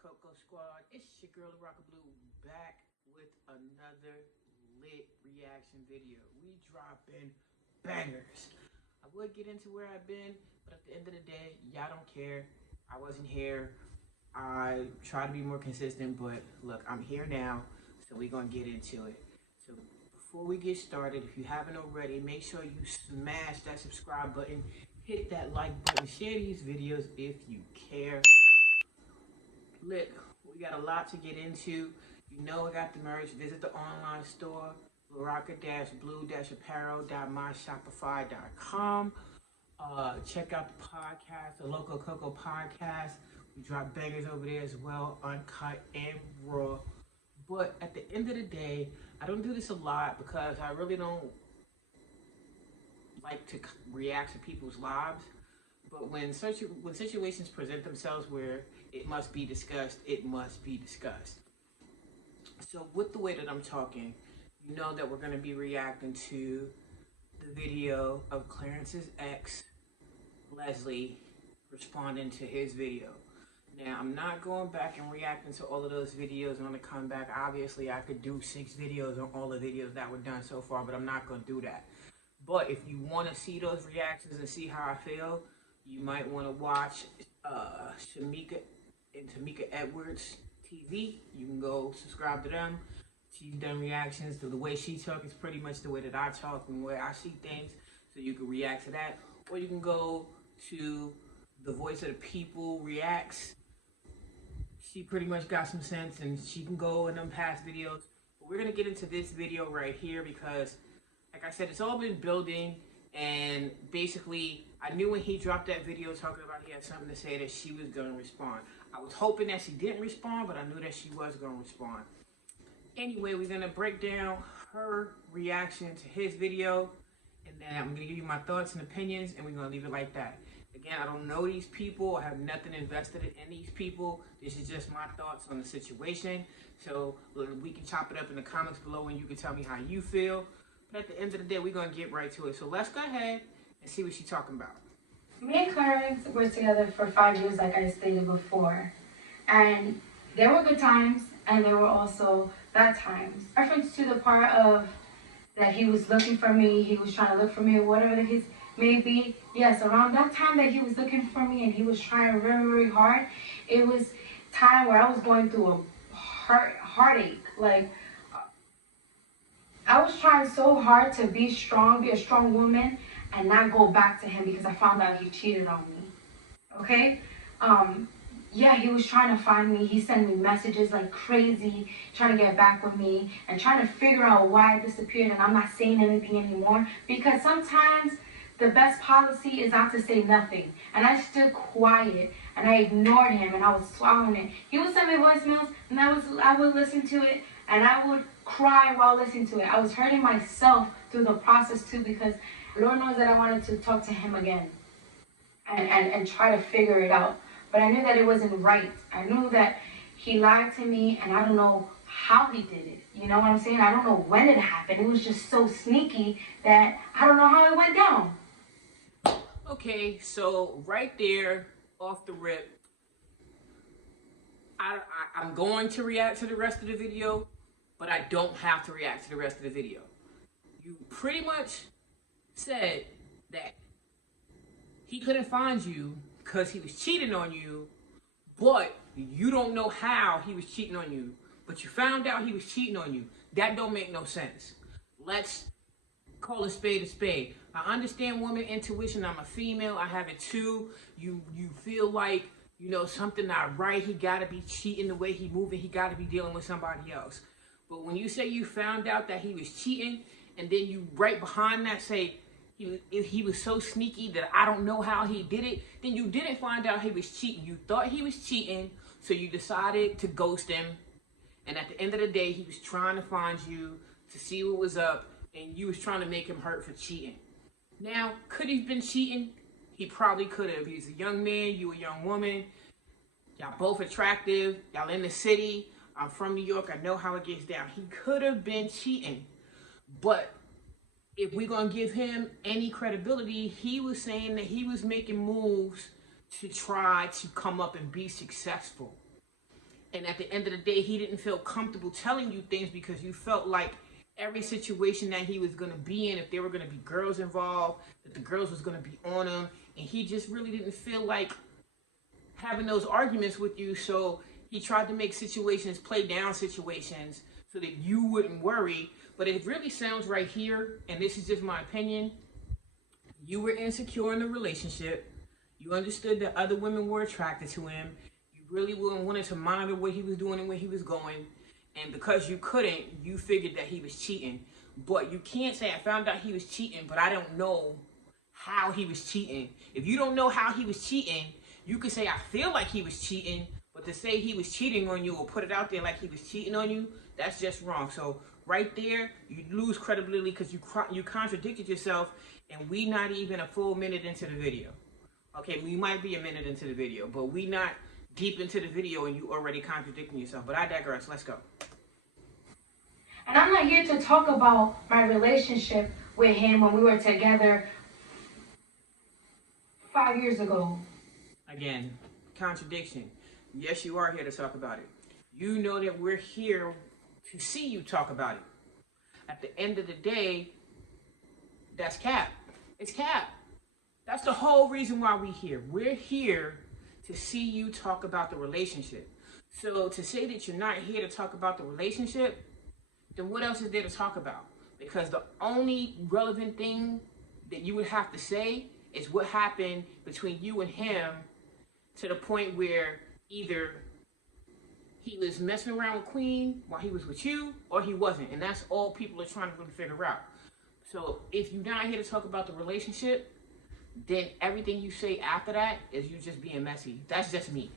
Koko Squad, it's your girl LaRoca back with another lit reaction video. We dropping bangers. I would get into where I've been, but at the end of the day, y'all don't care. I wasn't here. I try to be more consistent, but look, I'm here now, so we're gonna get into it. So before we get started, if you haven't already, make sure you smash that subscribe button, hit that like button, share these videos if you care. Look, we got a lot to get into. You know I got the merch. Visit the online store, LaRoca-blue-apparel.myshopify.com. Check out the podcast, the Loco Koko podcast. We drop bangers over there as well, uncut and raw. But at the end of the day, I don't do this a lot because I really don't like to react to people's lives. But when situations present themselves where it must be discussed, it must be discussed. So with the way that I'm talking, you know that we're going to be reacting to the video of Clarence's ex, Leslie, responding to his video. Now, I'm not going back and reacting to all of those videos on the comeback. Obviously, I could do 6 videos on all the videos that were done so far, but I'm not going to do that. But if you want to see those reactions and see how I feel, you might want to watch Shamika and Tamika Edwards TV. You can go subscribe to them. She's done reactions. The way she talks is pretty much the way that I talk and the way I see things. So you can react to that. Or you can go to The Voice of the People Reacts. She pretty much got some sense and she can go in them past videos. But we're going to get into this video right here because, like I said, it's all been building. And basically, I knew when he dropped that video talking about he had something to say that she was going to respond. I was hoping that she didn't respond, but I knew that she was going to respond. Anyway, we're going to break down her reaction to his video. And then I'm going to give you my thoughts and opinions, and we're going to leave it like that. Again, I don't know these people. I have nothing invested in these people. This is just my thoughts on the situation. So we can chop it up in the comments below, and you can tell me how you feel. But at the end of the day, we're going to get right to it. So let's go ahead and see what she's talking about. Me and Clarence were together for 5 years, like I stated before. And there were good times, and there were also bad times. Reference to the part of that he was looking for me, he was trying to look for me, whatever the case may be. Yes, around that time that he was looking for me and he was trying very, very hard, it was time where I was going through a heartache. Like, I was trying so hard to be strong, be a strong woman, and not go back to him because I found out he cheated on me. Okay? Yeah, he was trying to find me. He sent me messages like crazy, trying to get back with me and trying to figure out why I disappeared and I'm not saying anything anymore. Because sometimes the best policy is not to say nothing. And I stood quiet and I ignored him and I was swallowing it. He would send me voicemails and I would listen to it and I would cry while listening to it. I was hurting myself through the process too because Lord knows that I wanted to talk to him again and try to figure it out. But I knew that it wasn't right. I knew that he lied to me and I don't know how he did it. You know what I'm saying? I don't know when it happened. It was just so sneaky that I don't know how it went down. Okay, so right there, off the rip, I'm going to react to the rest of the video, but I don't have to react to the rest of the video. You pretty much said that he couldn't find you because he was cheating on you, but you don't know how he was cheating on you, but you found out he was cheating on you. That don't make no sense. Let's call a spade a spade. I understand woman intuition. I'm a female. I have it too. You feel like, you know, something not right. He got to be cheating the way he moving. He got to be dealing with somebody else. But when you say you found out that he was cheating, and then you right behind that say, he was so sneaky that I don't know how he did it, then you didn't find out he was cheating. You thought he was cheating, so you decided to ghost him And at the end of the day, he was trying to find you to see what was up, and you was trying to make him hurt for cheating. Now, could he have been cheating? He probably could have. He's a young man, you a young woman. Y'all both attractive. Y'all in the city. I'm from New York. I know how it gets down. He could have been cheating. But if we're going to give him any credibility, he was saying that he was making moves to try to come up and be successful. And at the end of the day, he didn't feel comfortable telling you things because you felt like every situation that he was going to be in, if there were going to be girls involved, that the girls was going to be on him. And he just really didn't feel like having those arguments with you. So he tried to make situations, play down situations so that you wouldn't worry. But it really sounds right here, and this is just my opinion, you were insecure in the relationship. You understood that other women were attracted to him. You really wanted to monitor what he was doing and where he was going. And because you couldn't, you figured that he was cheating. But you can't say, I found out he was cheating, but I don't know how he was cheating. If you don't know how he was cheating, you could say, I feel like he was cheating. But to say he was cheating on you or put it out there like he was cheating on you, that's just wrong. So right there, you lose credibility because you contradicted yourself, and we not even a full minute into the video. Okay, we might be a minute into the video, but we not deep into the video and you already contradicting yourself. But I digress. Let's go. And I'm not here to talk about my relationship with him when we were together 5 years ago. Again, contradiction. Yes, you are here to talk about it. You know that we're here to see you talk about it. At the end of the day, that's cap. It's cap. That's the whole reason why we're here. We're here to see you talk about the relationship. So to say that you're not here to talk about the relationship, then what else is there to talk about? Because the only relevant thing that you would have to say is what happened between you and him, to the point where either he was messing around with Queen while he was with you, or he wasn't. And that's all people are trying to really figure out. So if you're not here to talk about the relationship, then everything you say after that is you just being messy. That's just me.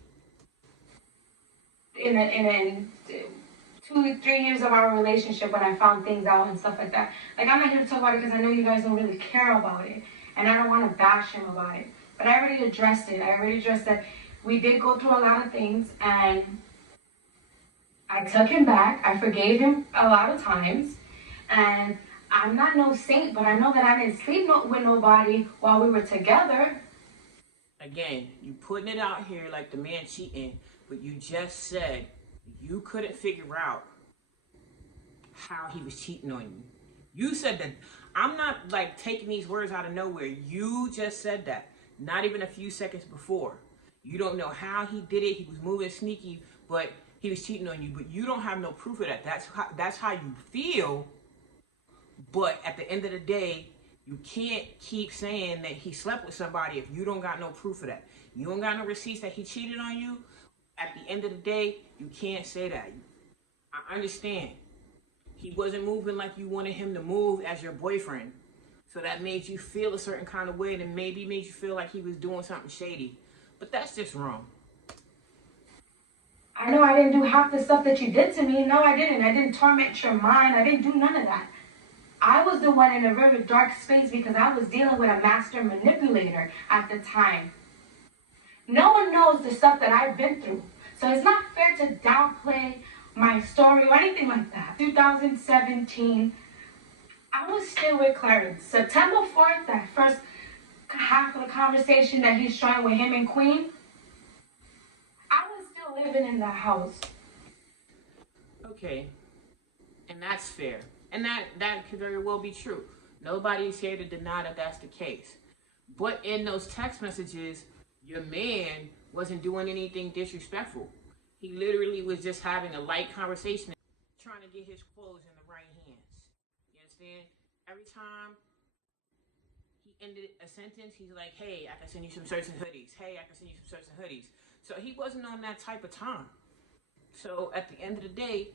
In 2 to 3 years of our relationship, when I found things out and stuff like that, like, I'm not here to talk about it because I know you guys don't really care about it, and I don't want to bash him about it. But I already addressed it. I already addressed that we did go through a lot of things, and I took him back. I forgave him a lot of times, and I'm not no saint, but I know that I didn't sleep with nobody while we were together. Again, you putting it out here like the man cheating, but you just said you couldn't figure out how he was cheating on you. You said that. I'm not like taking these words out of nowhere. You just said that. Not even a few seconds before. You don't know how he did it. He was moving sneaky, but he was cheating on you. But you don't have no proof of that. That's how you feel. But at the end of the day, you can't keep saying that he slept with somebody if you don't got no proof of that. You don't got no receipts that he cheated on you. At the end of the day, you can't say that. I understand. He wasn't moving like you wanted him to move as your boyfriend. So that made you feel a certain kind of way, and maybe made you feel like he was doing something shady. But that's just wrong. I know I didn't do half the stuff that you did to me. No, I didn't. I didn't torment your mind. I didn't do none of that. I was the one in a very dark space because I was dealing with a master manipulator at the time. No one knows the stuff that I've been through. So it's not fair to downplay my story or anything like that. 2017, I was still with Clarence. September 4th, that first half of the conversation that he's showing with him and Queen, I was still living in that house. Okay. And that's fair. And that could very well be true. Nobody's here to deny that that's the case. But in those text messages, your man wasn't doing anything disrespectful. He literally was just having a light conversation, trying to get his clothes in the right hands. You understand? Every time he ended a sentence, he's like, hey, I can send you some shirts and hoodies. Hey, I can send you some shirts and hoodies. So he wasn't on that type of time. So at the end of the day,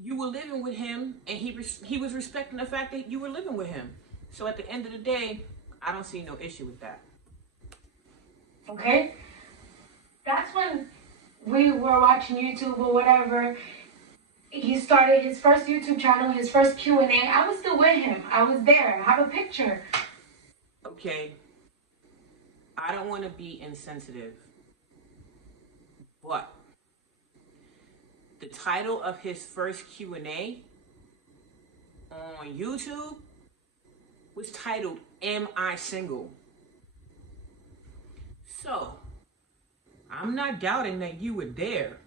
you were living with him, and he was respecting the fact that you were living with him. So at the end of the day, I don't see no issue with that. Okay? That's when we were watching YouTube or whatever. He started his first YouTube channel, his first Q&A. I was still with him. I was there. I have a picture. Okay, I don't want to be insensitive, but the title of his first Q&A on YouTube was titled, Am I Single? So, I'm not doubting that you were there,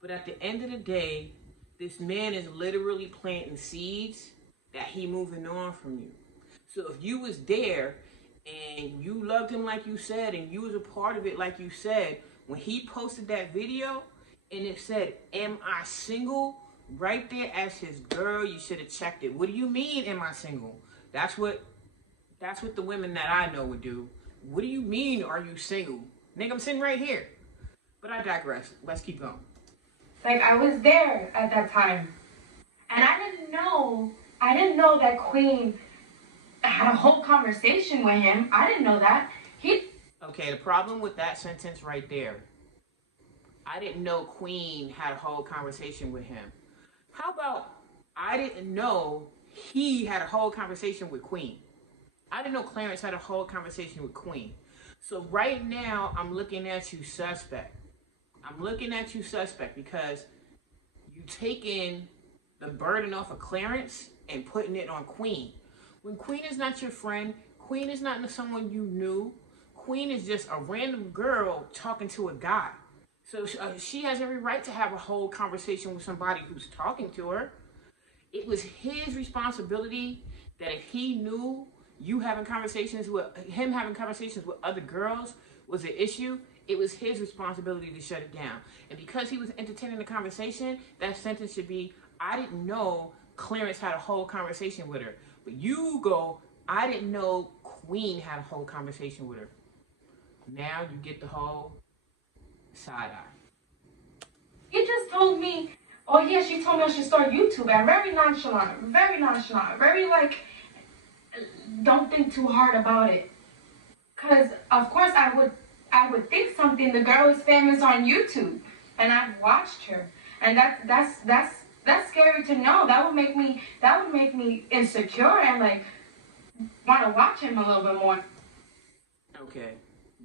but at the end of the day, this man is literally planting seeds that he moving on from you. So if you was there and you loved him like you said, and you was a part of it like you said, when he posted that video and it said, Am I single? Right there as his girl, you should have checked it. What do you mean, am I single? That's what the women that I know would do. What do you mean, are you single? Nigga, I'm sitting right here. But I digress. Let's keep going. Like, I was there at that time. And I didn't know that Queen had a whole conversation with him. I didn't know that. Okay, the problem with that sentence right there, I didn't know Queen had a whole conversation with him. How about I didn't know he had a whole conversation with Queen? I didn't know Clarence had a whole conversation with Queen. So right now, I'm looking at you suspect. I'm looking at you suspect because you taking the burden off of Clarence and putting it on Queen. When Queen is not your friend, Queen is not someone you knew. Queen is just a random girl talking to a guy. So she has every right to have a whole conversation with somebody who's talking to her. It was his responsibility that if he knew him having conversations with other girls was an issue, it was his responsibility to shut it down. And because he was entertaining the conversation, that sentence should be, I didn't know Clarence had a whole conversation with her. But you go, I didn't know Queen had a whole conversation with her. Now you get the whole side eye. He just told me, oh yeah, she told me I should start YouTube. And very nonchalant, very like, don't think too hard about it. Because of course I would think something. The girl is famous on YouTube, and I've watched her, and that's scary to know. That would make me insecure and like want to watch him a little bit more. Okay,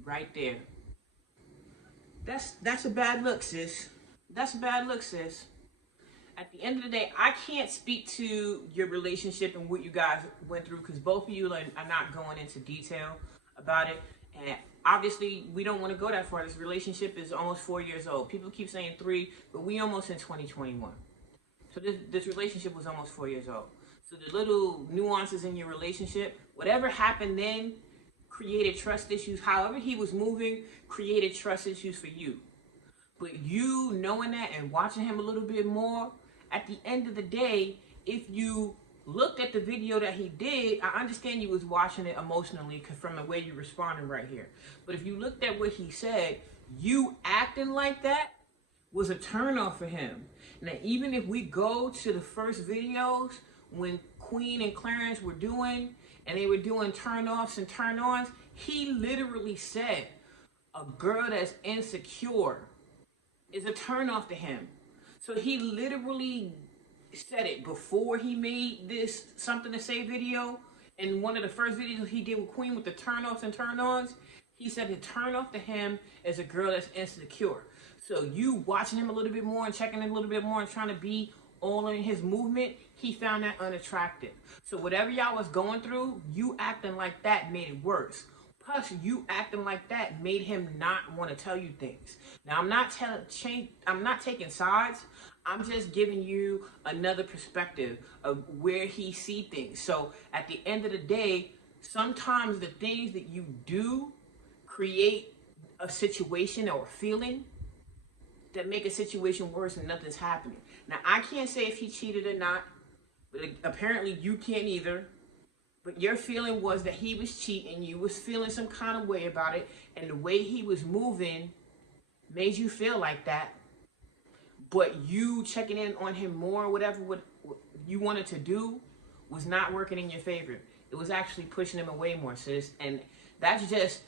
right there. That's a bad look, sis. That's a bad look, sis. At the end of the day, I can't speak to your relationship and what you guys went through because both of you are not going into detail about it. And obviously, we don't want to go that far. This relationship is almost 4 years old. People keep saying 3, but we almost in 2021. So this relationship was almost 4 years old. So the little nuances in your relationship, whatever happened then, created trust issues. However he was moving, created trust issues for you. But you knowing that and watching him a little bit more, at the end of the day, if you looked at the video that he did, I understand you was watching it emotionally from the way you responded right here. But if you looked at what he said, you acting like that was a turnoff for him. Now, even if we go to the first videos when Queen and Clarence were doing, and they were doing turn-offs and turn-ons, he literally said a girl that's insecure is a turn-off to him. So he literally said it before he made this Something to Say video. In one of the first videos he did with Queen with the turn-offs and turn-ons, he said the turn-off to him is a girl that's insecure. So you watching him a little bit more and checking him a little bit more and trying to be all in his movement, he found that unattractive. So whatever y'all was going through, you acting like that made it worse. Plus, you acting like that made him not want to tell you things. Now, I'm not taking sides. I'm just giving you another perspective of where he see things. So at the end of the day, sometimes the things that you do create a situation or a feeling that make a situation worse and nothing's happening. Now, I can't say if he cheated or not, but apparently you can't either. But your feeling was that he was cheating, you was feeling some kind of way about it, and the way he was moving made you feel like that. But you checking in on him more, whatever what you wanted to do, was not working in your favor. It was actually pushing him away more, sis. And that's just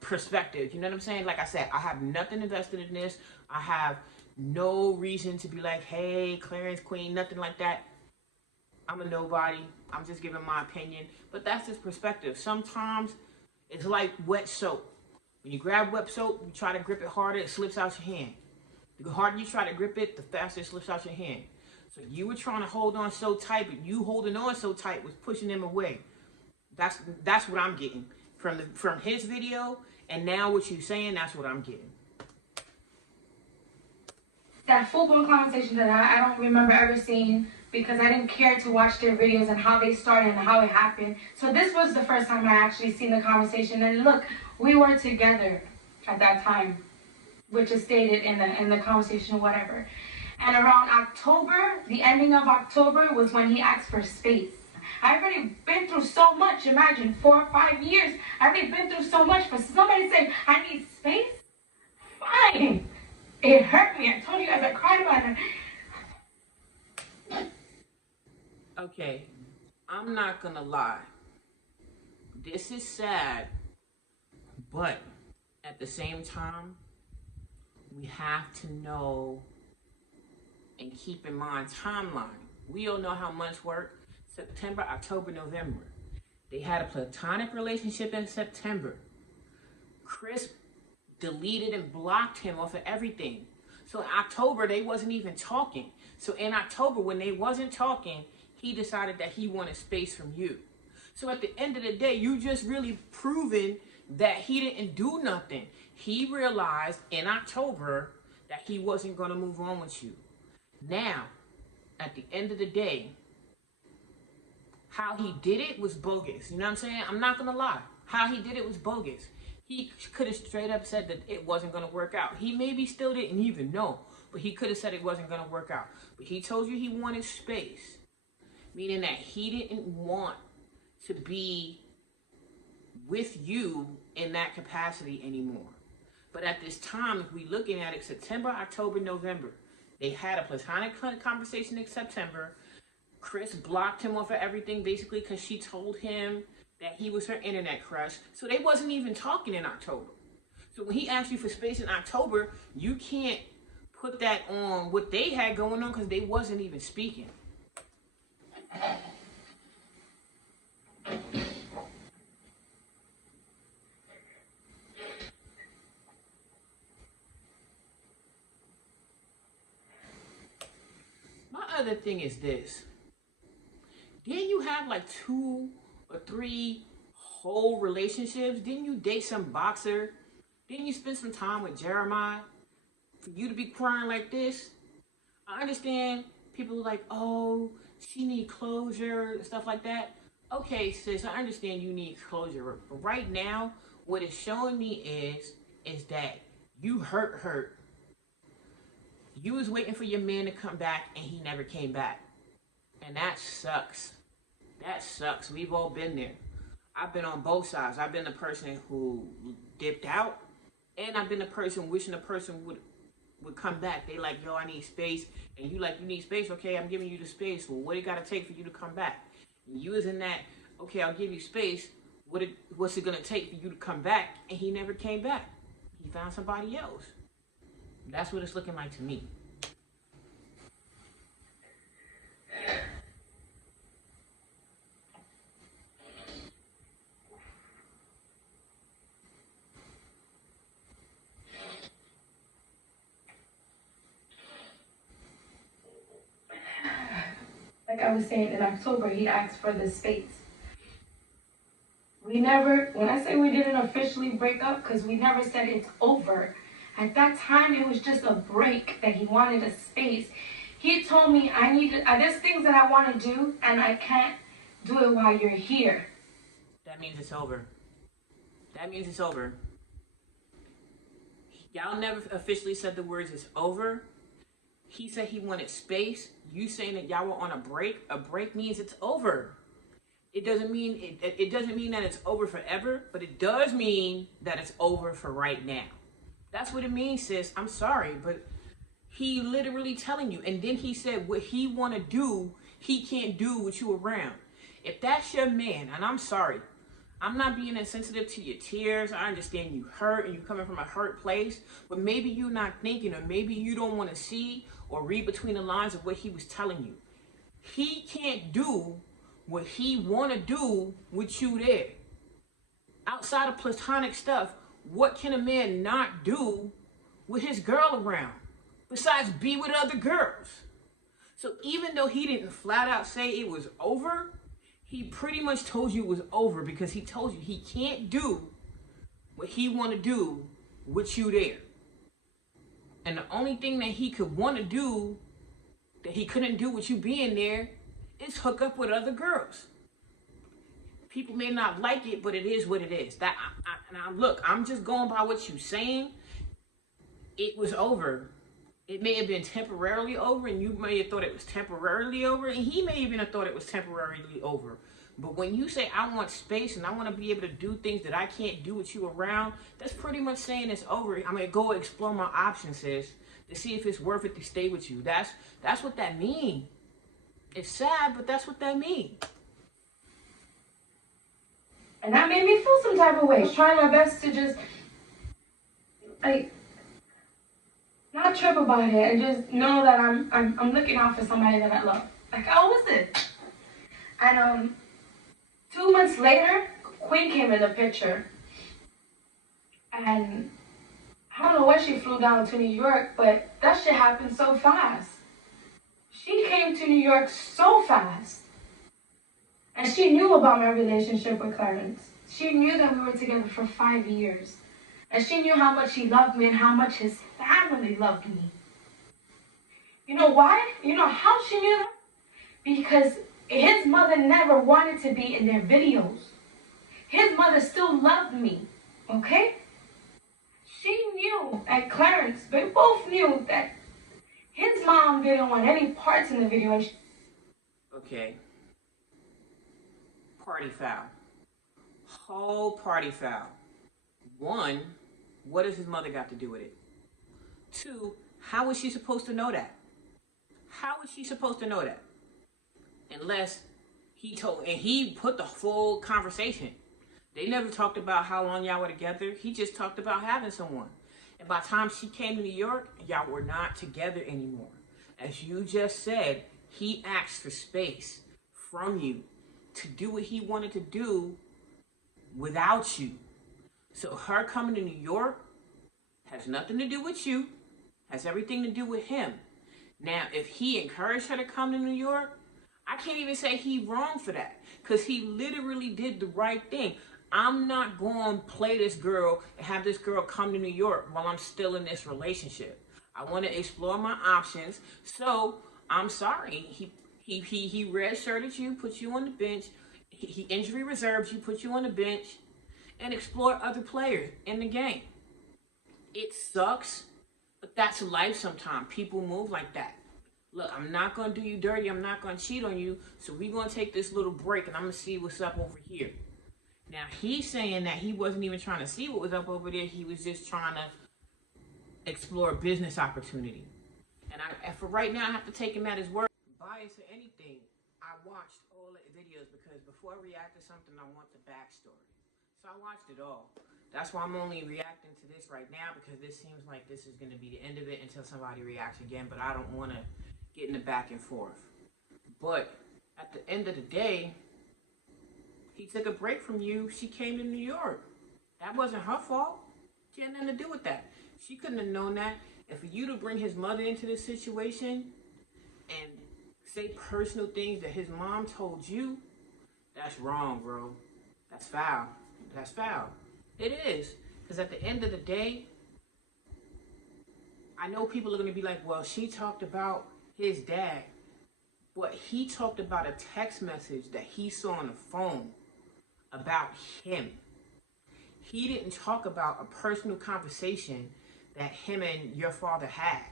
perspective. You know what I'm saying? Like I said, I have nothing invested in this. I have no reason to be like, hey, Clarence Queen, nothing like that. I'm a nobody. I'm just giving my opinion. But that's just perspective. Sometimes it's like wet soap. When you grab wet soap, you try to grip it harder, it slips out your hand. The harder you try to grip it, the faster it slips out your hand. So you were trying to hold on so tight, but you holding on so tight was pushing them away. That's what I'm getting from his video, and now what you're saying, that's what I'm getting. That full-blown conversation that I don't remember ever seeing, because I didn't care to watch their videos and how they started and how it happened. So this was the first time I actually seen the conversation. And look, we were together at that time, which is stated in the conversation or whatever. And around October, the ending of October, was when he asked for space. I've already been through so much. Imagine 4 or 5 years. I've already been through so much. For somebody to say, I need space? Fine. It hurt me. I told you guys I cried about it. Okay, I'm not gonna lie. This is sad, but at the same time, we have to know and keep in mind timeline. We all know how months work. September, October, November. They had a platonic relationship in September. Chris deleted and blocked him off of everything. So in October, they wasn't even talking. So in October, when they wasn't talking, he decided that he wanted space from you. So at the end of the day, you just really proven that he didn't do nothing. He realized in October that he wasn't going to move on with you. Now, at the end of the day, how he did it was bogus. You know what I'm saying? I'm not going to lie. How he did it was bogus. He could have straight up said that it wasn't going to work out. He maybe still didn't even know, but he could have said it wasn't going to work out. But he told you he wanted space, meaning that he didn't want to be with you in that capacity anymore. But at this time, if we looking at it, September, October, November, they had a platonic conversation in September. Chris blocked him off of everything basically because she told him that he was her internet crush. So they wasn't even talking in October. So when he asked you for space in October, you can't put that on what they had going on because they wasn't even speaking. My other thing is this. Didn't you have like 2 or 3 whole relationships? Didn't you date some boxer? Didn't you spend some time with Jeremiah? For you to be crying like this? I understand people are like, oh, she need closure and stuff like that. Okay, sis, I understand you need closure. But right now, what it's showing me is that you hurt. You was waiting for your man to come back and he never came back. And that sucks. That sucks. We've all been there. I've been on both sides. I've been the person who dipped out, and I've been the person wishing the person would come back. They like, yo, I need space. And you like, you need space? Okay, I'm giving you the space. Well, what it got to take for you to come back? And you was in that, okay, I'll give you space. What's it going to take for you to come back? And he never came back. He found somebody else. That's what it's looking like to me. Like I was saying, in October, he asked for the space. We never, when I say we didn't officially break up, because we never said it's over. At that time, it was just a break that he wanted a space. He told me, there's things that I want to do, and I can't do it while you're here. That means it's over. That means it's over. Y'all never officially said the words it's over. He said he wanted space. You saying that y'all were on a break. A break means it's over. It doesn't mean it doesn't mean that it's over forever, but it does mean that it's over for right now. That's what it means, sis. I'm sorry, but he literally telling you. And then he said what he want to do, he can't do with you around. If that's your man, and I'm sorry, I'm not being insensitive to your tears. I understand you hurt and you coming from a hurt place, but maybe you're not thinking, or maybe you don't want to see or read between the lines of what he was telling you. He can't do what he want to do with you there. Outside of platonic stuff, what can a man not do with his girl around besides be with other girls? So even though he didn't flat out say it was over, he pretty much told you it was over because he told you he can't do what he want to do with you there. And the only thing that he could want to do that he couldn't do with you being there is hook up with other girls. People may not like it, but it is what it is. Look, I'm just going by what you're saying. It was over. It may have been temporarily over, and you may have thought it was temporarily over, and he may even have thought it was temporarily over. But when you say, I want space and I want to be able to do things that I can't do with you around, that's pretty much saying it's over. I'm going to go explore my options, sis, to see if it's worth it to stay with you. That's what that means. It's sad, but that's what that means. And that made me feel some type of way. Trying my best to just, not trip about it and just know that I'm looking out for somebody that I love. Oh, what's it? And 2 months later, Queen came in the picture. And I don't know when she flew down to New York, but that shit happened so fast. She came to New York so fast. And she knew about my relationship with Clarence. She knew that we were together for 5 years. And she knew how much he loved me and how much his family loved me. You know why? You know how she knew that? Because his mother never wanted to be in their videos. His mother still loved me, okay? She knew, and Clarence, they both knew that his mom didn't want any parts in the video. Okay. Party foul. Whole party foul. 1, what does his mother got to do with it? 2, how is she supposed to know that? How is she supposed to know that? Unless he put the full conversation. They never talked about how long y'all were together. He just talked about having someone. And by the time she came to New York, y'all were not together anymore. As you just said, he asked for space from you to do what he wanted to do without you. So her coming to New York has nothing to do with you, has everything to do with him. Now, if he encouraged her to come to New York, I can't even say he wrong for that, because he literally did the right thing. I'm not going to play this girl and have this girl come to New York while I'm still in this relationship. I want to explore my options. So I'm sorry. He red-shirted you, put you on the bench. He injury reserved you, put you on the bench, and explore other players in the game. It sucks, but that's life sometimes. People move like that. Look, I'm not going to do you dirty. I'm not going to cheat on you. So we're going to take this little break, and I'm going to see what's up over here. Now, he's saying that he wasn't even trying to see what was up over there. He was just trying to explore business opportunity. And for right now, I have to take him at his word. Bias or anything, I watched all the videos because before I react to something, I want the backstory. So I watched it all. That's why I'm only reacting to this right now, because this seems like this is going to be the end of it until somebody reacts again. But I don't want to get in the back and forth. But at the end of the day, he took a break from you. She came to New York. That wasn't her fault. She had nothing to do with that. She couldn't have known that. And for you to bring his mother into this situation and say personal things that his mom told you, that's wrong, bro. That's foul. That's foul. It is. Because at the end of the day, I know people are going to be like, well, she talked about his dad. But he talked about a text message that he saw on the phone about him. He didn't talk about a personal conversation that him and your father had.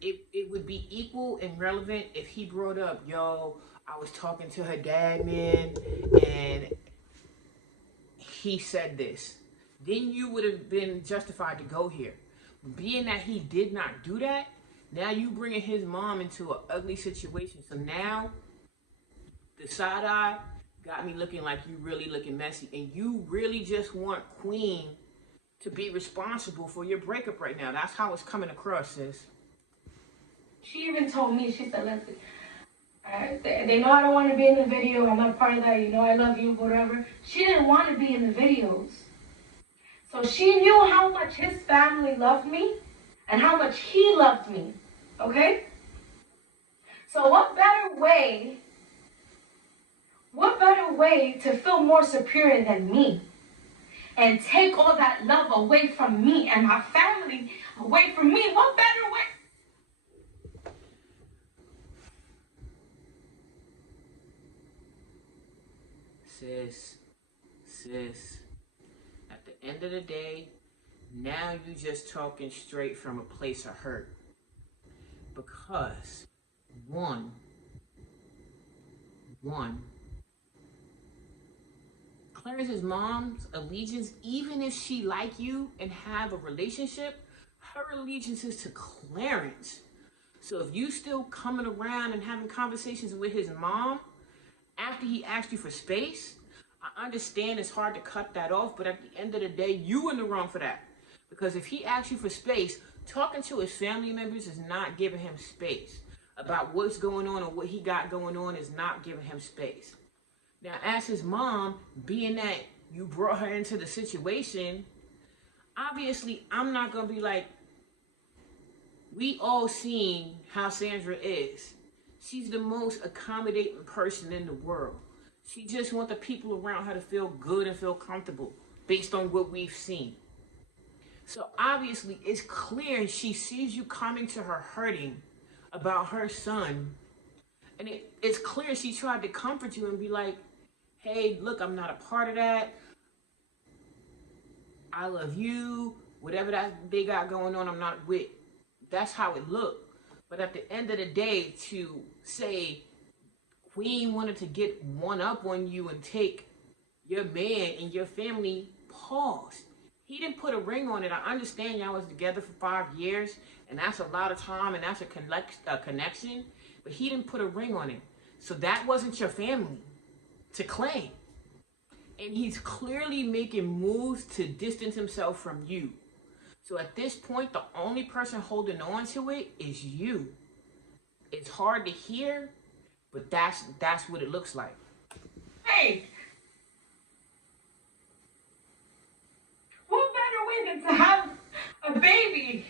It would be equal and relevant if he brought up, yo, I was talking to her dad, man, and he said this. Then you would have been justified to go here. Being that he did not do that, now you bringing his mom into an ugly situation. So now the side eye, got me looking like you really looking messy, and you really just want Queen to be responsible for your breakup right now. That's how it's coming across, sis. She even told me, she said, listen, they know I don't want to be in the video. I'm not part of that. You know, I love you, whatever. She didn't want to be in the videos. So she knew how much his family loved me and how much he loved me. Okay? So what better way to feel more superior than me and take all that love away from me and my family away from me? What better way? Sis, at the end of the day, now you just talking straight from a place of hurt. Because, one, Clarence's mom's allegiance, even if she like you and have a relationship, her allegiance is to Clarence. So if you still coming around and having conversations with his mom after he asked you for space, I understand it's hard to cut that off, but at the end of the day, you in the wrong for that. Because if he asks you for space, talking to his family members is not giving him space. About what's going on or what he got going on is not giving him space. Now, as his mom, being that you brought her into the situation, obviously, I'm not going to be like, we all seen how Sandra is. She's the most accommodating person in the world. She just wants the people around her to feel good and feel comfortable based on what we've seen. So obviously, it's clear she sees you coming to her hurting about her son. And it's clear she tried to comfort you and be like, hey, look, I'm not a part of that. I love you. Whatever that they got going on, I'm not with. That's how it looked. But at the end of the day, to say Queen wanted to get one up on you and take your man and your family, pause. He didn't put a ring on it. I understand y'all was together for 5 years, and that's a lot of time, and that's a connection. But he didn't put a ring on it. So that wasn't your family to claim. And he's clearly making moves to distance himself from you. So at this point, the only person holding on to it is you. It's hard to hear, but that's what it looks like. Hey! What better way than to have a baby?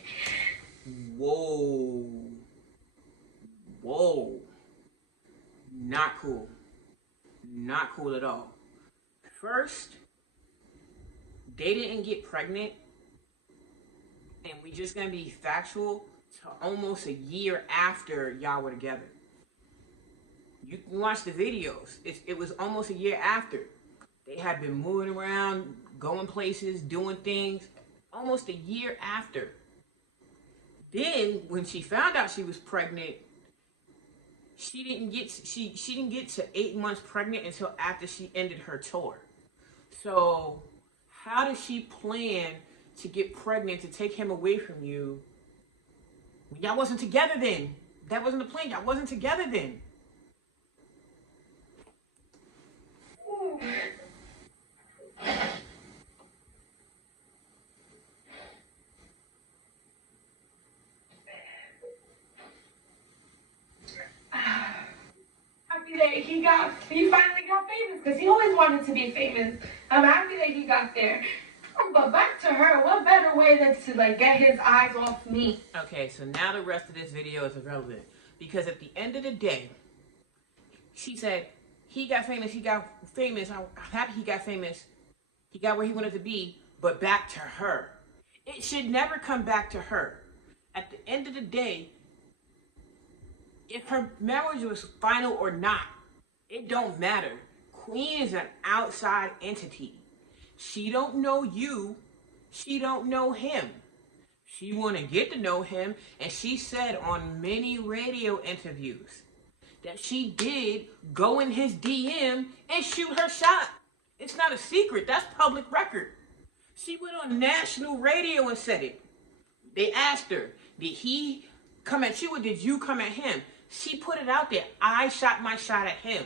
Whoa. Not cool. Not cool at all. First, they didn't get pregnant, and we just gonna be factual, to almost a year after y'all were together. You can watch the videos. It was almost a year after. They had been moving around, going places, doing things, almost a year after. Then, when she found out she was pregnant, she didn't get to 8 months pregnant until after she ended her tour. So, how does she plan to get pregnant to take him away from you when y'all wasn't together then? That wasn't the plan. Y'all wasn't together then. Happy that he finally got famous, because he always wanted to be famous. I'm happy that he got there. But back to her, what better way than to get his eyes off me? Okay, so now the rest of this video is irrelevant. Because at the end of the day, she said, he got famous, I'm happy he got famous. He got where he wanted to be, but back to her. It should never come back to her. At the end of the day, if her marriage was final or not, it don't matter. Queen is an outside entity. She don't know you. She don't know him. She want to get to know him, and she said on many radio interviews that she did go in his DM and shoot her shot. It's not a secret. That's public record. She went on national radio and said it. They asked her, did he come at you or did you come at him? She put it out there. I shot my shot at him.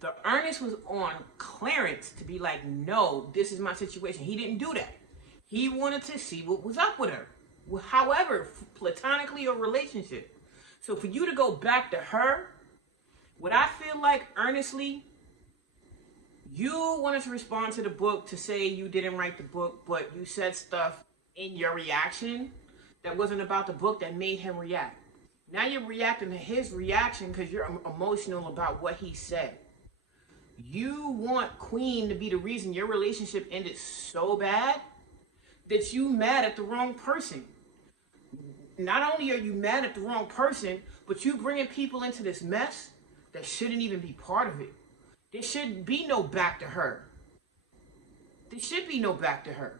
The earnest was on Clarence to be like, no, this is my situation. He didn't do that. He wanted to see what was up with her. However, platonically or relationship. So for you to go back to her, what I feel like earnestly, you wanted to respond to the book to say you didn't write the book, but you said stuff in your reaction that wasn't about the book that made him react. Now you're reacting to his reaction because you're emotional about what he said. You want Queen to be the reason your relationship ended so bad that you mad at the wrong person. Not only are you mad at the wrong person, but you bringing people into this mess that shouldn't even be part of it. There should be no back to her. There should be no back to her.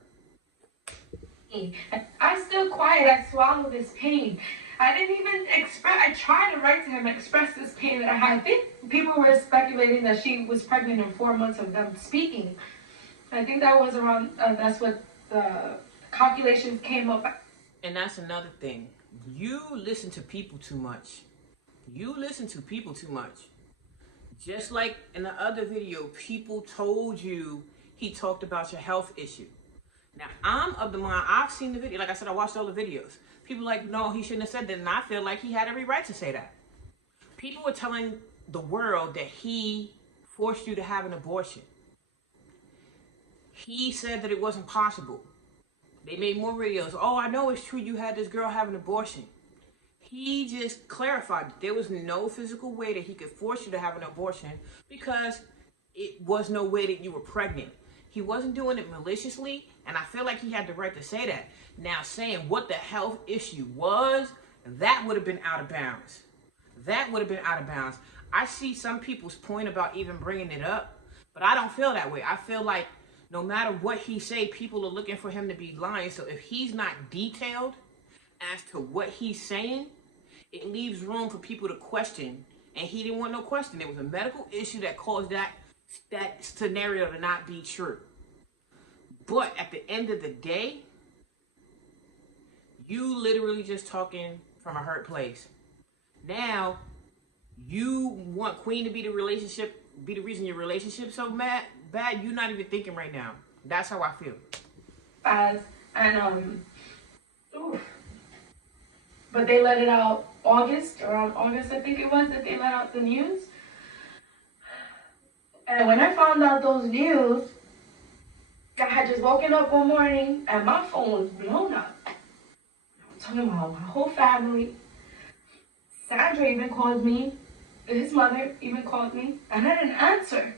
I'm still quiet. I swallow this pain. I didn't even express. I tried to write to him and express this pain that I had. I think people were speculating that she was pregnant in 4 months of them speaking. I think that was around. That's what the calculations came up. And that's another thing. You listen to people too much. You listen to people too much. Just like in the other video, people told you he talked about your health issue. Now, I'm of the mind, I've seen the video. Like I said, I watched all the videos. People like, no, he shouldn't have said that. And I feel like he had every right to say that. People were telling the world that he forced you to have an abortion. He said that it wasn't possible. They made more videos. Oh, I know it's true you had this girl have an abortion. He just clarified that there was no physical way that he could force you to have an abortion because it was no way that you were pregnant. He wasn't doing it maliciously, and I feel like he had the right to say that. Now, saying what the health issue was, that would have been out of bounds. That would have been out of bounds. I see some people's point about even bringing it up, but I don't feel that way. I feel like no matter what he say, people are looking for him to be lying. So if he's not detailed as to what he's saying, it leaves room for people to question, and he didn't want no question. It was a medical issue that caused that scenario to not be true. But at the end of the day, you literally just talking from a hurt place. Now, you want Queen to be the reason your relationship's so bad, you're not even thinking right now. That's how I feel. But they let it out around August, I think it was, that they let out the news. And when I found out those news, I had just woken up one morning and my phone was blown up. I'm talking about my whole family. Sandra even called me. His mother even called me. And I didn't answer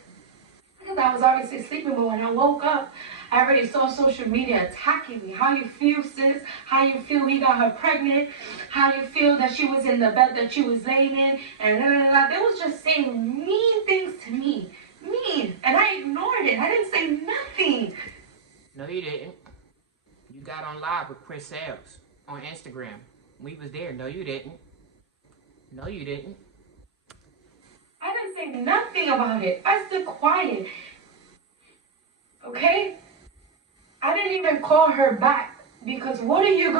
because I was obviously sleeping. But when I woke up, I already saw social media attacking me. How you feel, sis? How you feel he got her pregnant? How you feel that she was in the bed that she was laying in? And blah, blah, blah. They was just saying mean things to me. Mean. And I ignored it. I didn't say nothing. No, you didn't. You got on live with Chris Sales on Instagram. We was there. No, you didn't. No, you didn't. I didn't say nothing about it. I stood quiet. Okay? I didn't even call her back because what are you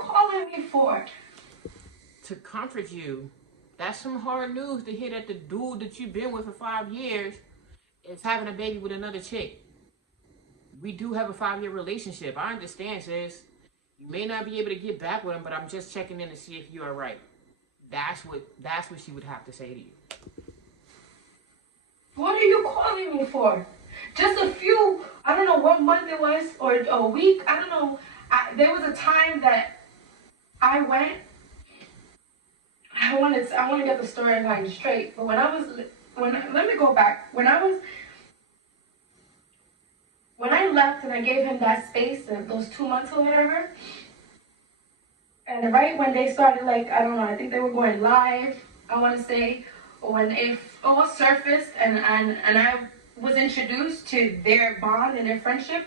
calling me for? To comfort you. That's some hard news to hear that the dude that you've been with for 5 years is having a baby with another chick. We do have a 5-year relationship. I understand, sis. You may not be able to get back with him, but I'm just checking in to see if you are right. That's what she would have to say to you. What are you calling me for? Just a few, I don't know what month it was, or a week, I don't know. There was a time that I went, I want to get the storyline straight, but let me go back. When I left and I gave him that space, those 2 months or whatever, and right when they started, like, I don't know, I think they were going live, I want to say, or when it all surfaced and I was introduced to their bond and their friendship,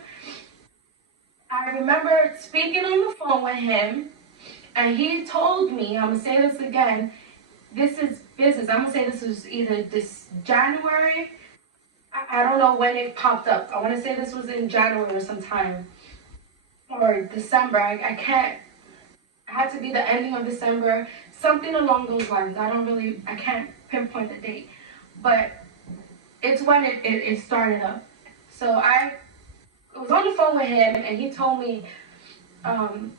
I remember speaking on the phone with him, and he told me, I'm going to say this again, this is business. I'm going to say this was either this January, I don't know when it popped up. I want to say this was in January or sometime, or December. I can't, it had to be the ending of December, something along those lines. I can't pinpoint the date. But it's when it started up. So I was on the phone with him, and he told me, um,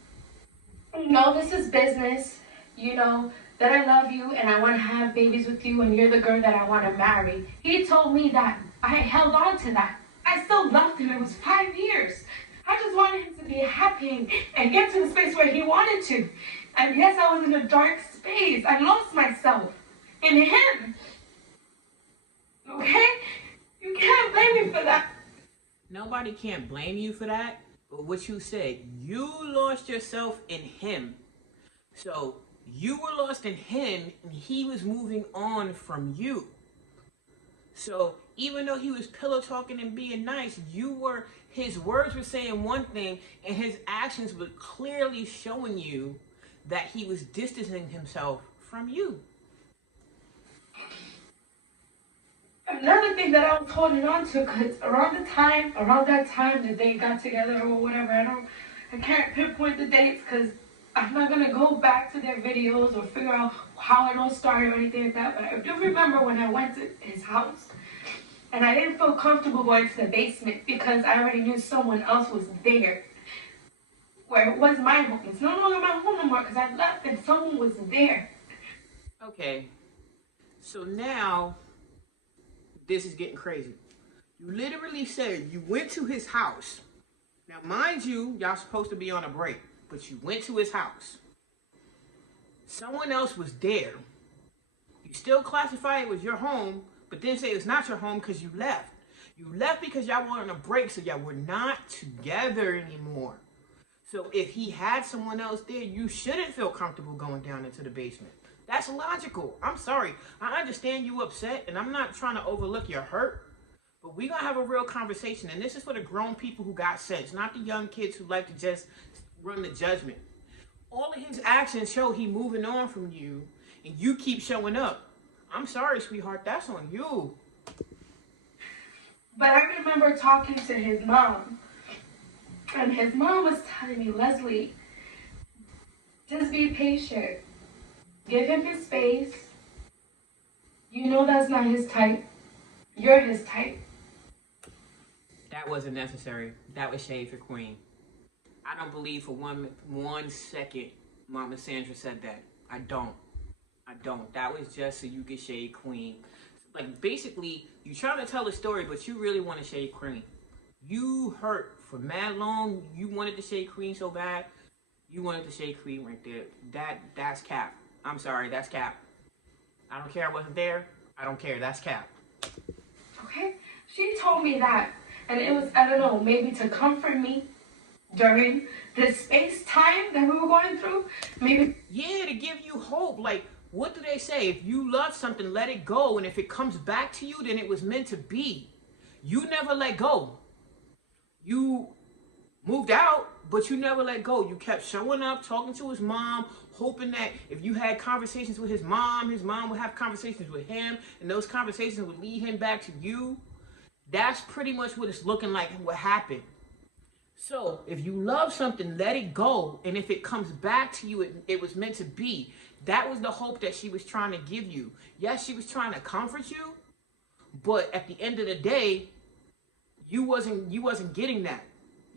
no, this is business, you know, that I love you and I want to have babies with you and you're the girl that I want to marry. He told me that. I held on to that. I still loved him. It was 5 years. I just wanted him to be happy and get to the space where he wanted to. And yes, I was in a dark space. I lost myself in him. Okay? You can't blame me for that. Nobody can't blame you for that. But what you said, you lost yourself in him. So you were lost in him and he was moving on from you. So even though he was pillow talking and being nice, his words were saying one thing and his actions were clearly showing you that he was distancing himself from you. Another thing that I was holding on to, because around that time that they got together or whatever, I can't pinpoint the dates because I'm not going to go back to their videos or figure out how it all started or anything like that, but I do remember when I went to his house and I didn't feel comfortable going to the basement because I already knew someone else was there. Where it was my home. It's no longer my home no more because I left and someone was there. Okay, so now this is getting crazy. You literally said you went to his house. Now, mind you, y'all supposed to be on a break, but you went to his house. Someone else was there. You still classify it as your home, but then say it's not your home because you left. You left because y'all were on a break, so y'all were not together anymore. So if he had someone else there, you shouldn't feel comfortable going down into the basement. That's logical. I'm sorry. I understand you upset, and I'm not trying to overlook your hurt. But we're going to have a real conversation. And this is for the grown people who got sense, not the young kids who like to just run the judgment. All of his actions show he moving on from you, and you keep showing up. I'm sorry, sweetheart. That's on you. But I remember talking to his mom. And his mom was telling me, Leslie, just be patient. Give him his space. You know that's not his type. You're his type. That wasn't necessary. That was shade for Queen. I don't believe for one second Mama Sandra said that. I don't. That was just so you could shade Queen. Like, basically, you trying to tell a story, but you really want to shade Queen. You hurt for mad long. You wanted to shade Queen so bad. You wanted to shade Queen right there. That's cap. I'm sorry, that's cap. I don't care I wasn't there. I don't care. That's cap. Okay? She told me that. And it was, I don't know, maybe to comfort me during the space time that we were going through. Maybe. Yeah, to give you hope. Like, what do they say? If you love something, let it go. And if it comes back to you, then it was meant to be. You never let go. You moved out, but you never let go. You kept showing up, talking to his mom, hoping that if you had conversations with his mom would have conversations with him, and those conversations would lead him back to you. That's pretty much what it's looking like and what happened. So if you love something, let it go. And if it comes back to you, it was meant to be. That was the hope that she was trying to give you. Yes, she was trying to comfort you, but at the end of the day, you wasn't getting that.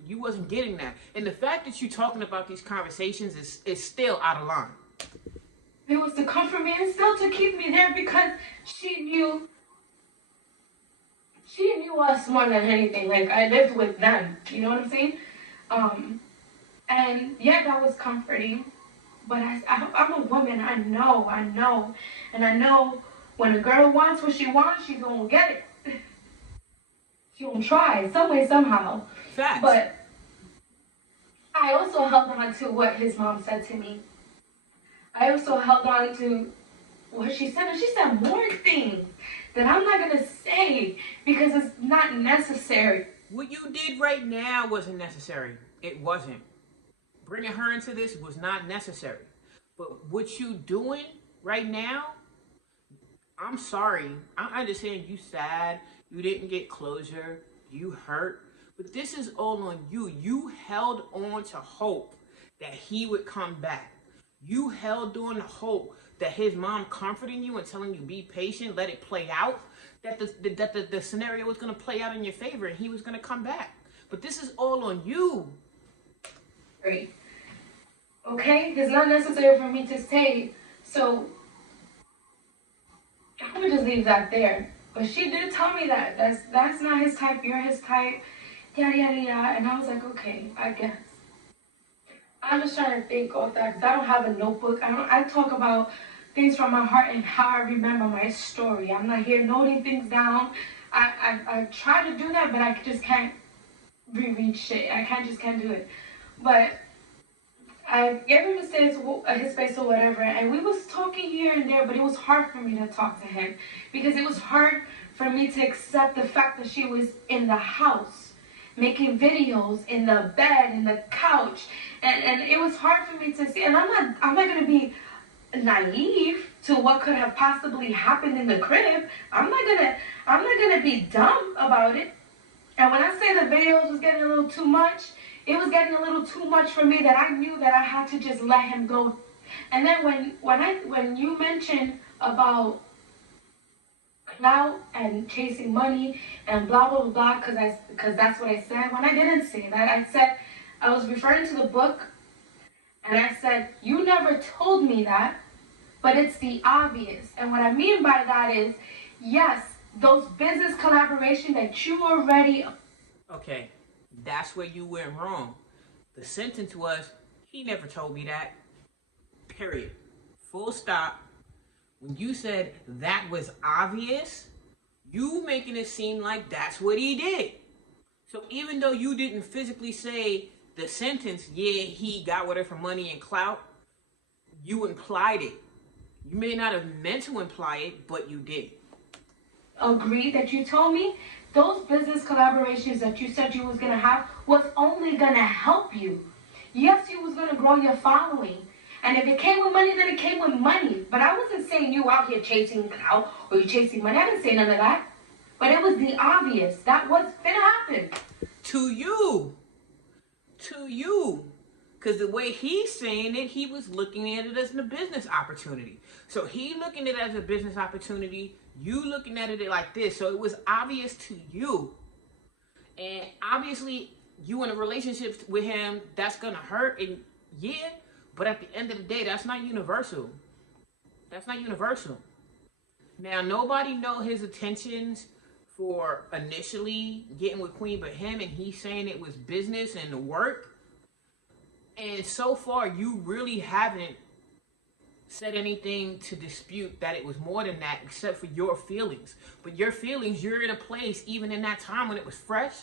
You wasn't getting that. And the fact that you're talking about these conversations is still out of line. It was to comfort me and still to keep me there because she knew us more than anything. Like, I lived with them. You know what I'm saying? And yeah, that was comforting. But I'm a woman. I know. And I know when a girl wants what she wants, she's going to get it. She gonna try some way, somehow. Facts. But I also held on to what his mom said to me. I also held on to what she said. And she said more things that I'm not going to say because it's not necessary. What you did right now wasn't necessary. It wasn't. Bringing her into this was not necessary. But what you doing right now, I'm sorry. I understand you sad. You didn't get closure. You hurt. But this is all on you. You held on to hope that he would come back. You held on to hope that his mom comforting you and telling you be patient, let it play out. that the scenario was going to play out in your favor and he was going to come back. But this is all on you. Great. Okay, it's not necessary for me to say. So I'm gonna just leave that there. But she did tell me that that's not his type. You're his type. Yada yada yada. And I was like, okay, I guess. I'm just trying to think of that because I don't have a notebook. I talk about things from my heart and how I remember my story. I'm not here noting things down. I try to do that, but I just can't reread shit. I can't do it. But I gave him his space or whatever, and we was talking here and there, but it was hard for me to talk to him because it was hard for me to accept the fact that she was in the house making videos in the bed, in the couch, and it was hard for me to see. And I'm not gonna be naive to what could have possibly happened in the crib. I'm not gonna be dumb about it. And when I say the videos was getting a little too much, it was getting a little too much for me that I knew that I had to just let him go. And then when you mentioned about clout and chasing money and blah blah blah, because that's what I said. When I didn't say that, I said I was referring to the book, and I said you never told me that, but it's the obvious. And what I mean by that is, yes, those business collaboration that you already. Okay, that's where you went wrong. The sentence was, he never told me that. Period. Full stop. When you said that was obvious, you making it seem like that's what he did. So even though you didn't physically say the sentence, yeah, he got with her for money and clout, you implied it. You may not have meant to imply it, but you did. Agree that you told me those business collaborations that you said you was going to have was only going to help you. Yes, you was going to grow your following. And if it came with money, then it came with money. But I wasn't saying you out here chasing clout or you chasing money. I didn't say none of that. But it was the obvious. That was going to happen. To you. To you. Because the way he's saying it, he was looking at it as a business opportunity. So he looking at it as a business opportunity, you looking at it like this. So it was obvious to you. And obviously, you in a relationship with him, that's going to hurt. And yeah, but at the end of the day, that's not universal. That's not universal. Now, nobody know his intentions for initially getting with Queen but him, and he's saying it was business and work. And so far, you really haven't said anything to dispute that it was more than that, except for your feelings. But your feelings, you're in a place, even in that time when it was fresh,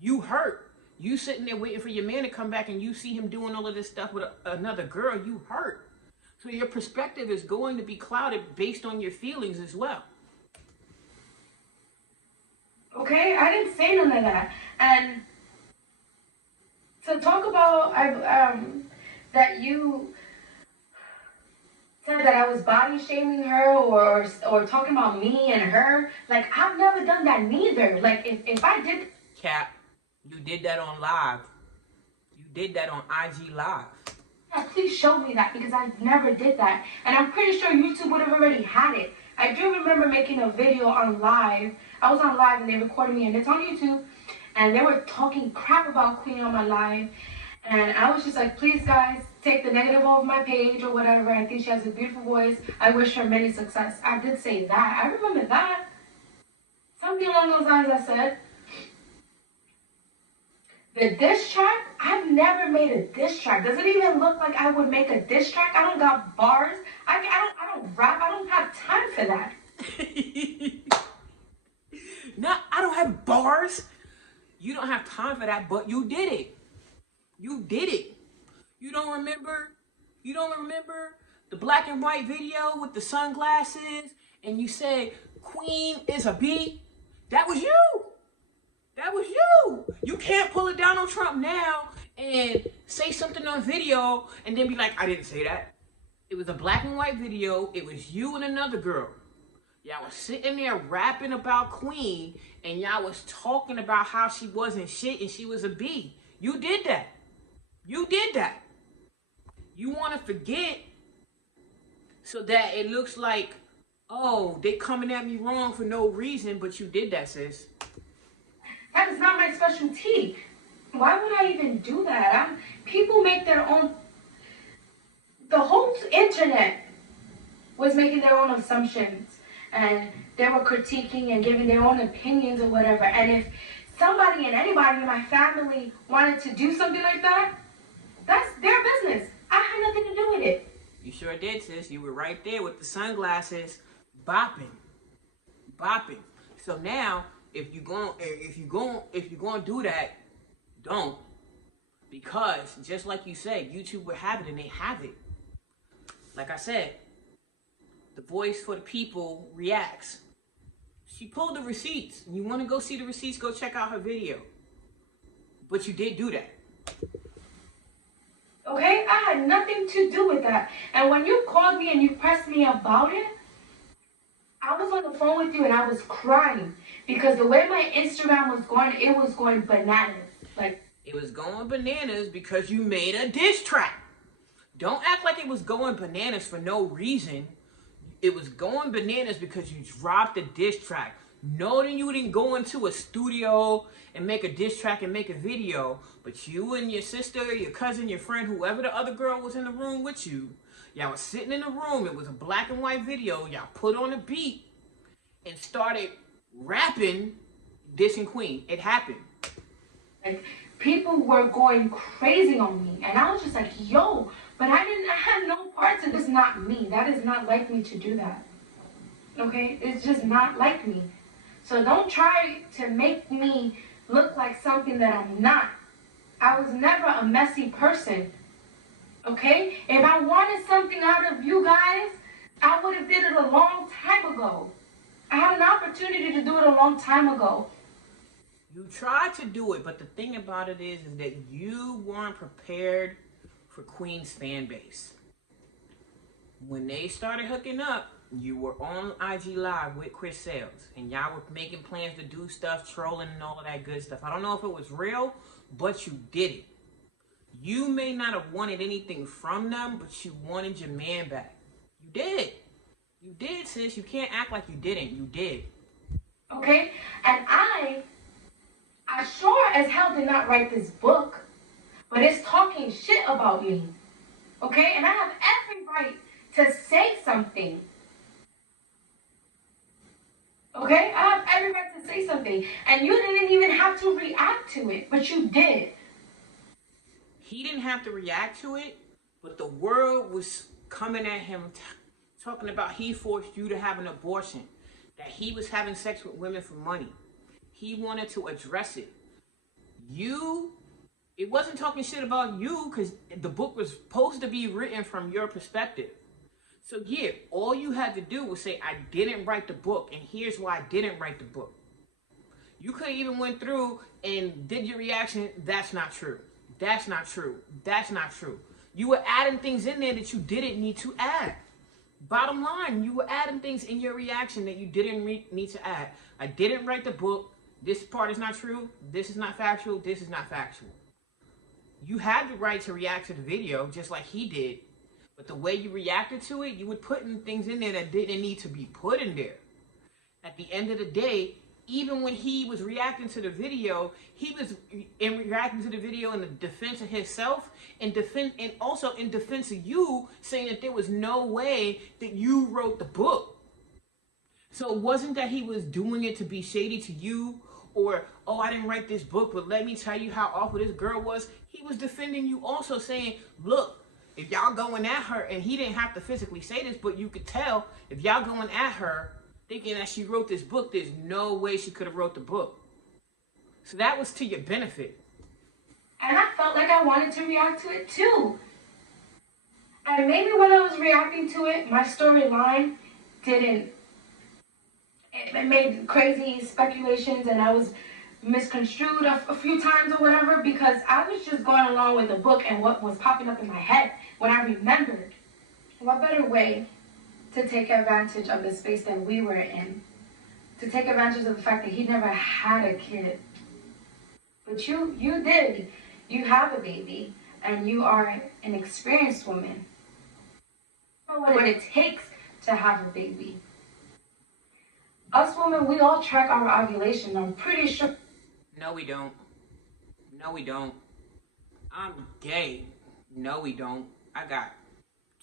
you hurt. You sitting there waiting for your man to come back and you see him doing all of this stuff with another girl, you hurt. So your perspective is going to be clouded based on your feelings as well. Okay, I didn't say none of that. And to talk about that you said that I was body shaming her or talking about me and her, like I've never done that neither. Like if I did. Cap, you did that on live. You did that on IG Live. Yeah, please show me that because I never did that. And I'm pretty sure YouTube would have already had it. I do remember making a video on live. I was on live and they recorded me and it's on YouTube. And they were talking crap about Queen on my live. And I was just like, please guys, take the negative off my page or whatever. I think she has a beautiful voice. I wish her many success. I did say that. I remember that. Something along those lines I said. The diss track? I've never made a diss track. Does it even look like I would make a diss track? I don't got bars. I don't rap. I don't have time for that. No, I don't have bars. You don't have time for that, but you did it. You did it. You don't remember? You don't remember the black and white video with the sunglasses and you said Queen is a B? That was you. That was you. You can't pull it down on Trump now and say something on video and then be like, I didn't say that. It was a black and white video. It was you and another girl. Y'all was sitting there rapping about Queen and y'all was talking about how she wasn't shit and she was a B. You did that. You did that. You want to forget so that it looks like Oh, they coming at me wrong for no reason, but you did that, sis. That is not my specialty. Why would I even do that? People make their own. The whole internet was making their own assumptions, and they were critiquing and giving their own opinions or whatever. And if somebody and anybody in my family wanted to do something like that, that's their business. I had nothing to do with it. You sure did, sis. You were right there with the sunglasses, bopping. So now, if you gonna do that, don't. Because just like you said, YouTube will have it, and they have it. Like I said, the voice for the people reacts. She pulled the receipts. You want to go see the receipts? Go check out her video. But you did do that. Okay? I had nothing to do with that. And when you called me and you pressed me about it, I was on the phone with you and I was crying. Because the way my Instagram was going, it was going bananas. Like, it was going bananas because you made a diss track. Don't act like it was going bananas for no reason. It was going bananas because you dropped a diss track. No, then you didn't go into a studio and make a diss track and make a video. But you and your sister, your cousin, your friend, whoever the other girl was in the room with you, y'all was sitting in the room. It was a black and white video. Y'all put on a beat and started rapping dissing Queen. It happened. Like, people were going crazy on me. And I was just like, yo, but I had no parts in this. Not me. That is not like me to do that. Okay? It's just not like me. So don't try to make me look like something that I'm not. I was never a messy person. Okay? If I wanted something out of you guys, I would have did it a long time ago. I had an opportunity to do it a long time ago. You tried to do it, but the thing about it is that you weren't prepared for Queen's fan base. When they started hooking up, you were on IG Live with Chris Sales, and y'all were making plans to do stuff, trolling and all of that good stuff. I don't know if it was real, but you did it. You may not have wanted anything from them, but you wanted your man back. You did. You did, sis. You can't act like you didn't. You did. Okay? And I sure as hell did not write this book, but it's talking shit about me. Okay? And I have every right to say something. Okay? I have every right to say something. And you didn't even have to react to it, but you did. He didn't have to react to it, but the world was coming at him talking about he forced you to have an abortion, that he was having sex with women for money. He wanted to address it. It wasn't talking shit about you because the book was supposed to be written from your perspective. So yeah, all you had to do was say, I didn't write the book, and here's why I didn't write the book. You could have even went through and did your reaction, that's not true. That's not true. That's not true. You were adding things in there that you didn't need to add. Bottom line, you were adding things in your reaction that you didn't need to add. I didn't write the book. This part is not true. This is not factual. This is not factual. You had the right to react to the video just like he did. But the way you reacted to it, you were putting things in there that didn't need to be put in there. At the end of the day, even when he was reacting to the video, he was reacting to the video in the defense of himself and also in defense of you, saying that there was no way that you wrote the book. So it wasn't that he was doing it to be shady to you or, oh, I didn't write this book, but let me tell you how awful this girl was. He was defending you also, saying, look, if y'all going at her, and he didn't have to physically say this, but you could tell, if y'all going at her, thinking that she wrote this book, there's no way she could have wrote the book. So that was to your benefit. And I felt like I wanted to react to it too. And maybe when I was reacting to it, my storyline it made crazy speculations and I was misconstrued a few times or whatever, because I was just going along with the book and what was popping up in my head when I remembered. What better way to take advantage of the space that we were in, to take advantage of the fact that he never had a kid. But you did. You have a baby, and you are an experienced woman. You know what it takes to have a baby. Us women, we all track our ovulation. I'm pretty sure. No, we don't. No, we don't. I'm gay. No, we don't. I got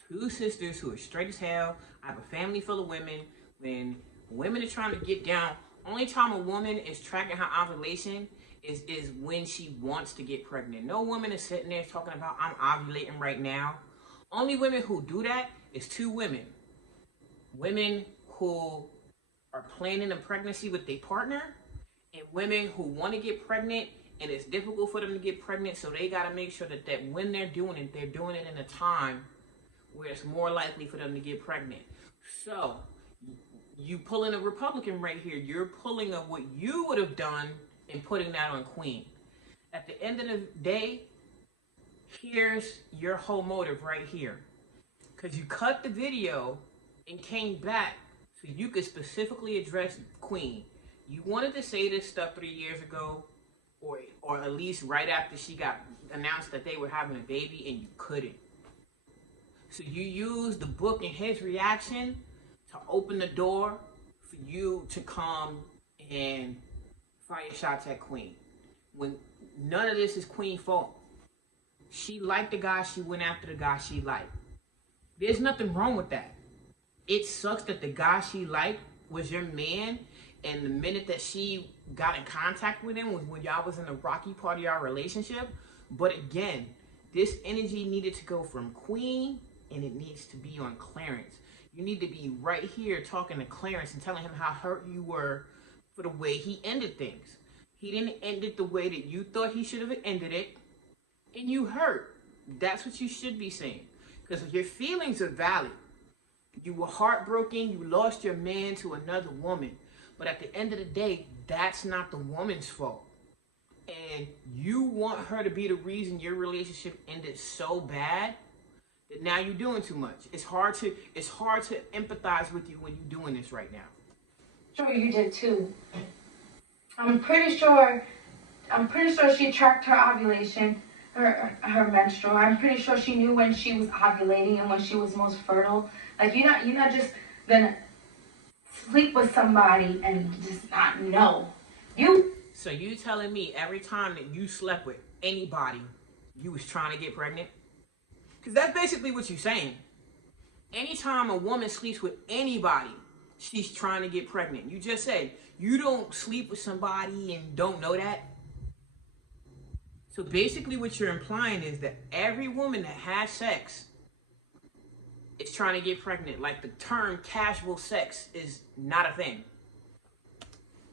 two sisters who are straight as hell. I have a family full of women. When women are trying to get down, only time a woman is tracking her ovulation is when she wants to get pregnant. No woman is sitting there talking about I'm ovulating right now. Only women who do that is two women. Women who are planning a pregnancy with their partner, and women who want to get pregnant and it's difficult for them to get pregnant, so they got to make sure that when they're doing it in a time where it's more likely for them to get pregnant. So you pulling a Republican right here. You're pulling up what you would have done and putting that on Queen. At the end of the day, here's your whole motive right here. Because you cut the video and came back so you could specifically address Queen. You wanted to say this stuff 3 years ago, or at least right after she got announced that they were having a baby, and you couldn't. So you used the book and his reaction to open the door for you to come and fire shots at Queen. When none of this is Queen's fault. She liked the guy, she went after the guy she liked. There's nothing wrong with that. It sucks that the guy she liked was your man, and the minute that she got in contact with him was when y'all was in a rocky part of y'all relationship. But again, this energy needed to go from Queen, and it needs to be on Clarence. You need to be right here talking to Clarence and telling him how hurt you were for the way he ended things. He didn't end it the way that you thought he should have ended it, and you hurt. That's what you should be saying, because your feelings are valid. You were heartbroken, you lost your man to another woman, but at the end of the day, that's not the woman's fault. And you want her to be the reason your relationship ended so bad that now you're doing too much. It's hard to empathize with you when you're doing this right now. Sure, you did too. I'm pretty sure she tracked her ovulation, her menstrual. I'm pretty sure she knew when she was ovulating and when she was most fertile. Like you're not just gonna sleep with somebody and just not know. So you telling me every time that you slept with anybody, you was trying to get pregnant? Because that's basically what you're saying. Anytime a woman sleeps with anybody, she's trying to get pregnant. You just said you don't sleep with somebody and don't know that. So basically what you're implying is that every woman that has sex is trying to get pregnant. Like the term casual sex is not a thing.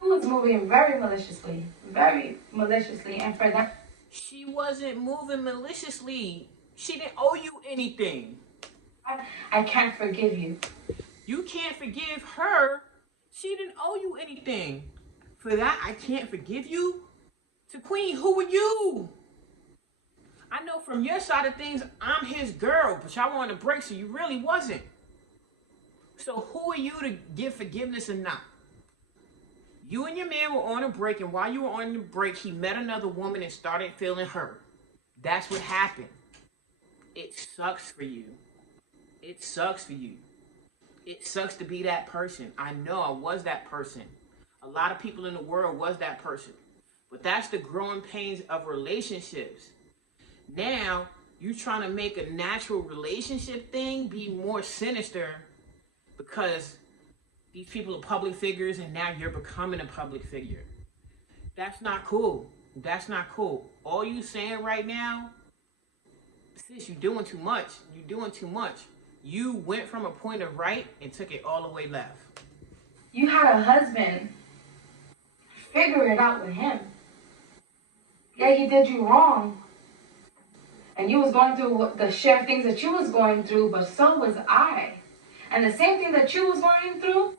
She was moving very maliciously, and for that... She wasn't moving maliciously. She didn't owe you anything. I can't forgive you. You can't forgive her. She didn't owe you anything. For that, I can't forgive you? To Queen, who are you? I know from your side of things, I'm his girl, but y'all wanted to break, so you really wasn't. So who are you to give forgiveness or not? You and your man were on a break, and while you were on the break, he met another woman and started feeling her. That's what happened. It sucks for you. It sucks for you. It sucks to be that person. I know I was that person. A lot of people in the world was that person. But that's the growing pains of relationships. Now, you trying to make a natural relationship thing be more sinister because these people are public figures and now you're becoming a public figure. That's not cool. That's not cool. All you saying right now, sis, you're doing too much. You're doing too much. You went from a point of right and took it all the way left. You had a husband. Figure it out with him. Yeah, he did you wrong. And you was going through the share things that you was going through, but so was I. And the same thing that you was going through,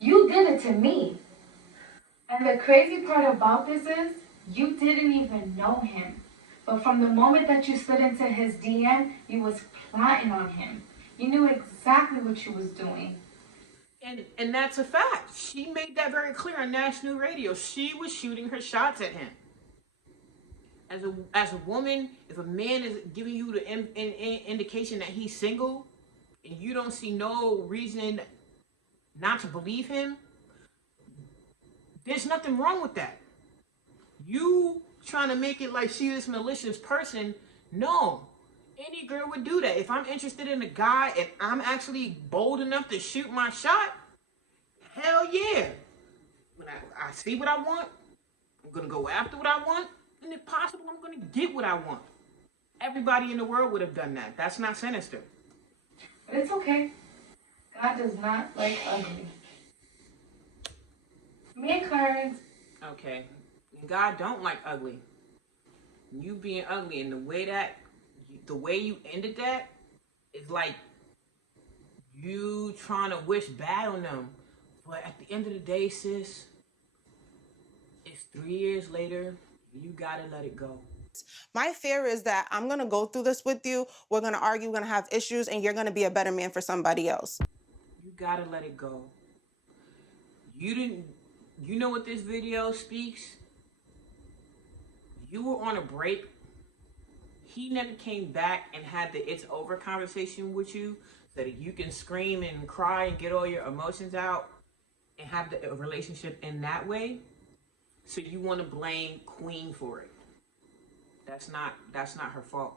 you did it to me. And the crazy part about this is, you didn't even know him. But from the moment that you slid into his DM, you was plotting on him. You knew exactly what you was doing. And that's a fact. She made that very clear on national radio. She was shooting her shots at him. As a woman, if a man is giving you the indication that he's single, and you don't see no reason not to believe him, there's nothing wrong with that. You trying to make it like she this malicious person, no. Any girl would do that. If I'm interested in a guy and I'm actually bold enough to shoot my shot, hell yeah. When I see what I want, I'm going to go after what I want, and if possible, I'm going to get what I want. Everybody in the world would have done that. That's not sinister. But it's okay. God does not like ugly. Me and Clarence. Okay. God don't like ugly. You being ugly, and the way you ended that is like you trying to wish bad on them. But at the end of the day, sis, it's 3 years later. You gotta let it go. My fear is that I'm going to go through this with you. We're going to argue, we're going to have issues, and you're going to be a better man for somebody else. You gotta let it go. You know what this video speaks? You were on a break. He never came back and had the it's over conversation with you so that you can scream and cry and get all your emotions out and have the relationship in that way. So you want to blame Queen for it. That's not her fault.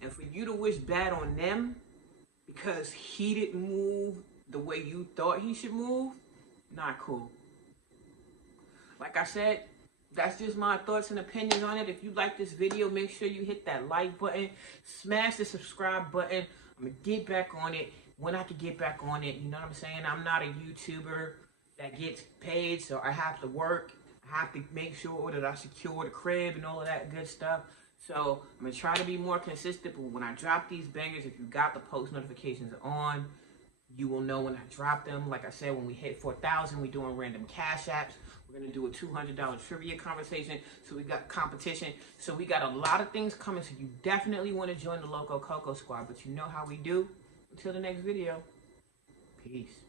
And for you to wish bad on them because he didn't move the way you thought he should move, not cool. Like I said, that's just my thoughts and opinions on it. If you like this video, make sure you hit that like button, smash the subscribe button. I'm gonna get back on it when I can get back on it. You know what I'm saying? I'm not a YouTuber that gets paid, so I have to work. I have to make sure that I secure the crib and all of that good stuff. So I'm going to try to be more consistent, but when I drop these bangers, if you got the post notifications on, you will know when I drop them. Like I said, when we hit 4,000, we're doing random cash apps. We're going to do a $200 trivia conversation. So we got competition. So we got a lot of things coming. So you definitely want to join the Loco Coco squad, but you know how we do. Until the next video, peace.